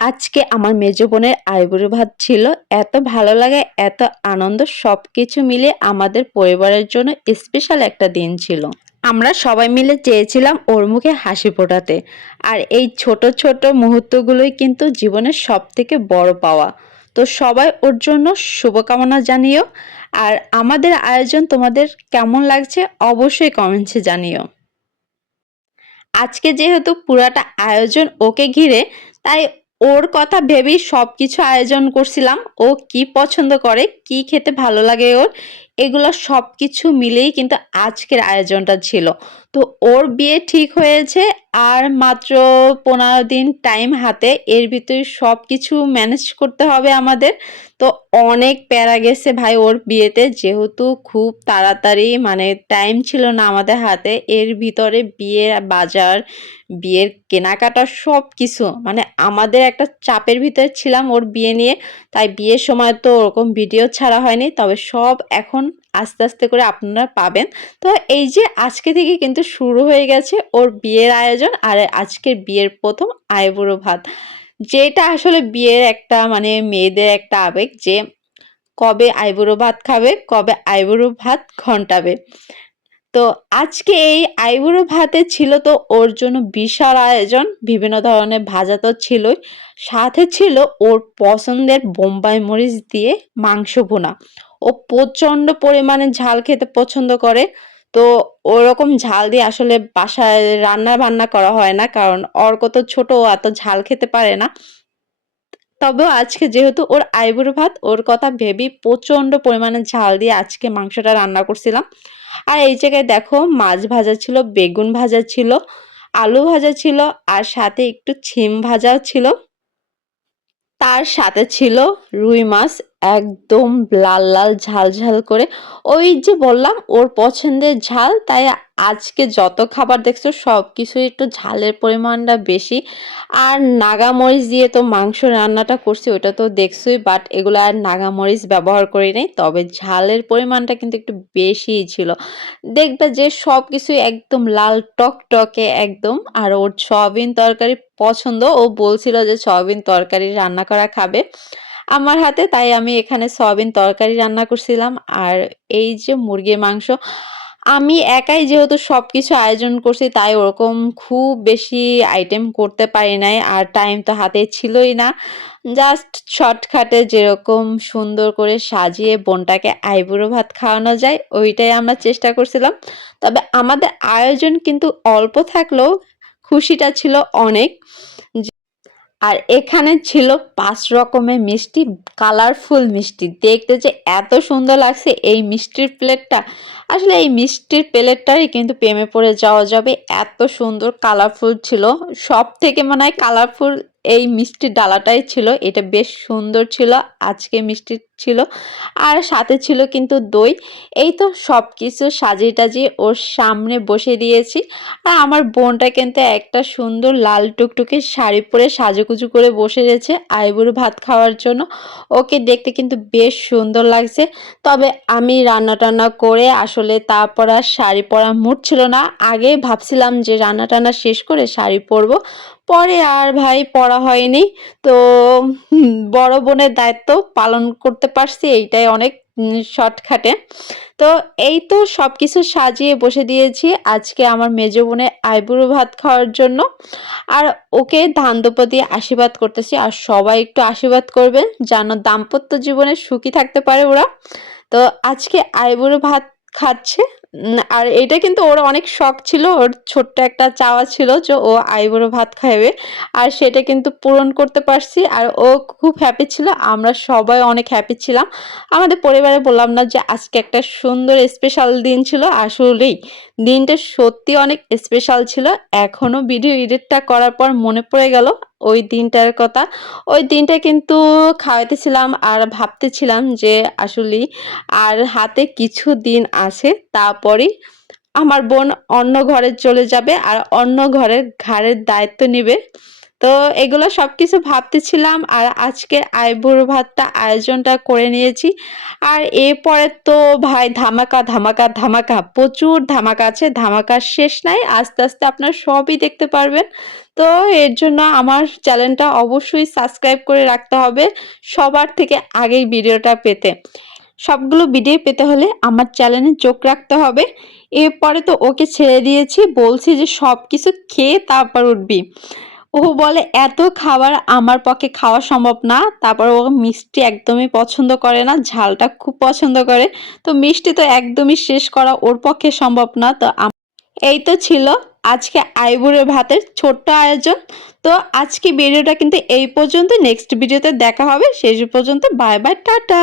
আজকে আমার মেজো বোনের আইবুড়ো ভাত ছিল। এত ভালো লাগে, এত আনন্দ সব কিছু মিলে আমাদের পরিবারের জন্য স্পেশাল একটা দিন ছিল। আমরা সবাই মিলে চেয়েছিলাম ওর মুখে হাসি ফোটাতে। আর এই ছোট ছোট মুহূর্তগুলোই কিন্তু জীবনের সব থেকে বড় পাওয়া। তো সবাই ওর জন্য শুভকামনা জানিও। আর আমাদের আয়োজন তোমাদের কেমন লাগছে অবশ্যই কমেন্টসে জানিও। আজকে যেহেতু পুরাটা আয়োজন ওকে ঘিরে, তাই ওর কথা ভেবেই সব কিছু আয়োজন করছিলাম। ও কি পছন্দ করে, কি খেতে ভালো লাগে ওর এগুলো সব কিছু মিলেই কিন্তু আজকের আয়োজনটা ছিল। তো ওর বিয়ে ঠিক হয়েছে আর মাত্র পনেরো দিন টাইম হাতে এর ভিতরে সব কিছু ম্যানেজ করতে হবে আমাদের। তো অনেক প্যারা গেছে ভাই ওর বিয়েতে, যেহেতু খুব তাড়াতাড়ি মানে টাইম ছিল না আমাদের হাতে, এর ভিতরে বিয়ের বাজার, বিয়ের কেনাকাটা সব কিছু মানে আমাদের একটা চাপের ভিতরে ছিলাম ওর বিয়ে নিয়ে। তাই বিয়ের সময় তো ওরকম ভিডিও ছাড়া হয়নি, তবে সব এখন আস্তে আস্তে করে আপনারা পাবেন। তো এই যে আজকে থেকে কিন্তু শুরু হয়ে গেছে ওর বিয়ের আয়োজন আর আজকের বিয়ের প্রথম আইবুড়ো ভাত। যেটা আসলে বিয়ের একটা মানে মেয়েদের একটা আবেগ যে কবে আইবুড়ো ভাত খাবে, কবে আইবুড়ো ভাত ঘন্টাবে। তো আজকে এই আইবুড়ো ভাতে ছিল তো ওর জন্য বিশাল আয়োজন, বিভিন্ন ধরনের ভাজা তো ছিলই। সাথে ছিল ওর পছন্দের বোম্বাই মরিচ দিয়ে মাংস ভুনা। ও প্রচণ্ড পরিমাণে ঝাল খেতে পছন্দ করে। তো ওরকম ঝাল দিয়ে আসলে বাসায় রান্না বান্না করা হয় না, কারণ অর্ক তো ছোট এত ঝাল খেতে পারে না। তবেও আজকে যেহেতু ওর আইবুড়ো ভাত, ওর কথা ভেবেই প্রচণ্ড পরিমাণে ঝাল দিয়ে আজকে মাংসটা রান্না করছিলাম। আর এই জায়গায় দেখো, মাছ ভাজা ছিল, বেগুন ভাজা ছিল, আলু ভাজা ছিল, আর সাথে একটু ছিম ভাজাও ছিল। তার সাথে ছিল রুই মাছ একদম লাল লাল, ঝাল ঝাল করে। ওই যে বললাম, ওর পছন্দের ঝাল, তাই আজকে যত খাবার দেখছ সব কিছুই একটু ঝালের পরিমাণটা বেশি। আর নাগামরিচ দিয়ে তো মাংস রান্নাটা করছি, ওটা তো দেখছোই বাট এগুলো আর নাগামরিচ ব্যবহার করি নাই। তবে ঝালের পরিমাণটা কিন্তু একটু বেশিই ছিল। দেখবে যে সব কিছুই একদম লাল টক টকে একদম। আর ওর সয়াবিন তরকারি পছন্দ। ও বলছিল যে সয়াবিন তরকারি রান্না করা খাবে। আমার হাতে, তাই আমি এখানে সয়াবিন তরকারি রান্না করছিলাম। আর এই যে মুরগির মাংস, আমি একাই যেহেতু সব কিছু আয়োজন করছি, তাই ওরকম খুব বেশি আইটেম করতে পারি নাই। আর টাইম তো হাতে ছিলই না। জাস্ট শর্টকাটে যেরকম সুন্দর করে সাজিয়ে বোনটাকে আইবুড়ো ভাত খাওয়ানো যায়, ওইটাই আমরা চেষ্টা করছিলাম। তবে আমাদের আয়োজন কিন্তু অল্প থাকলেও খুশিটা ছিল অনেক। আর এখানে ছিল পাঁচ রকমের মিষ্টি, কালারফুল মিষ্টি। দেখতে যে এত সুন্দর লাগছে এই মিষ্টির প্লেটটা। আসলে এই মিষ্টির প্লেটটাই কিন্তু প্রেমে পড়ে যাওয়া যাবে। এত সুন্দর, কালারফুল ছিল। সব থেকে মনে হয় কালারফুল এই মিষ্টির ডালাটাই ছিল, এটা বেশ সুন্দর ছিল, আজকে মিষ্টি ছিল। আর সাথে ছিল কিন্তু দই। এই তো সব কিছু সাজিয়ে টাজিয়ে ওর সামনে বসে দিয়েছি। আর আমার বোনটা কিন্তু একটা সুন্দর লাল টুকটুকে শাড়ি পরে সাজুকুজু করে বসে রয়েছে আইবুড়ো ভাত খাওয়ার জন্য। ওকে দেখতে কিন্তু বেশ সুন্দর লাগছে। তবে আমি রান্না টান্না করে আসলে তারপর আর শাড়ি পরা মুড ছিল না। আগে ভাবছিলাম যে রান্না টান্না শেষ করে শাড়ি পরবো। পরে আর ভাই পড়া হয়নি। তো বড় বোনের দায়িত্ব পালন করতে পারছি, এইটাই অনেক শর্টকাটে। তো এই তো সব কিছু সাজিয়ে বসে দিয়েছি আজকে আমার মেজ বোনের আইবুড়ো ভাত খাওয়ার জন্য। আর ওকে ধান দিয়ে আশীর্বাদ করতেছি, আর সবাই একটু আশীর্বাদ করবেন যেন দাম্পত্য জীবনে সুখী থাকতে পারে ওরা। তো আজকে আইবুড়ো ভাত খাচ্ছে আর এটা কিন্তু ওর অনেক শখ ছিল, ওর ছোট্ট একটা চাওয়া ছিল যে ও আইবুড়ো ভাত খাইবে আর সেটা কিন্তু পূরণ করতে পারছি। আর ও খুব হ্যাপি ছিল, আমরা সবাই অনেক হ্যাপি ছিলাম। আমাদের পরিবারে বললাম না যে আজকে একটা সুন্দর স্পেশাল দিন ছিল, আসলেই। দিনটা সত্যি অনেক স্পেশাল ছিল। এখনও ভিডিও এডিটটা করার পর মনে পড়ে গেল ওই দিনটার কথা। ওই দিনটা কিন্তু খাওয়াইতেছিলাম আর ভাবতেছিলাম যে আসলে আর হাতে কিছু দিন আছে তারপরই আমার বোন অন্য ঘরে চলে যাবে আর অন্য ঘরের ঘাড়ের দায়িত্ব নেবে। তো এগুলো সব কিছু ভাবতেছিলাম আর আজকের আইবুড়ো ভাতটা আয়োজনটা করে নিয়েছি। আর এরপরে তো ভাই ধামাকা ধামাকা ধামাকা, প্রচুর ধামাকা আছে। ধামাকার শেষ নাই, আস্তে আস্তে আপনার সবই দেখতে পারবেন। তো এর জন্য আমার চ্যানেলটা অবশ্যই সাবস্ক্রাইব করে রাখতে হবে সবার থেকে আগেই ভিডিওটা পেতে। সবগুলো ভিডিও পেতে হলে আমার চ্যানেলে চোখ রাখতে হবে। এরপরে তো ওকে ছেড়ে দিয়েছি, বলছি যে সব কিছু খেয়ে তারপর উঠবি। ও বলে, এত খাবার আমার পক্ষে খাওয়া সম্ভব না। তারপর ও মিষ্টি একদমই পছন্দ করে না, ঝালটা খুব পছন্দ করে। তো মিষ্টি তো একদমই শেষ করা ওর পক্ষে সম্ভব না। তো এই তো ছিল আজকে আইবুড়ের ভাতের ছোট্ট আয়োজন। তো আজকে ভিডিওটা কিন্তু এই পর্যন্ত। নেক্সট ভিডিওতে দেখা হবে। শেষ পর্যন্ত। Bye bye tata.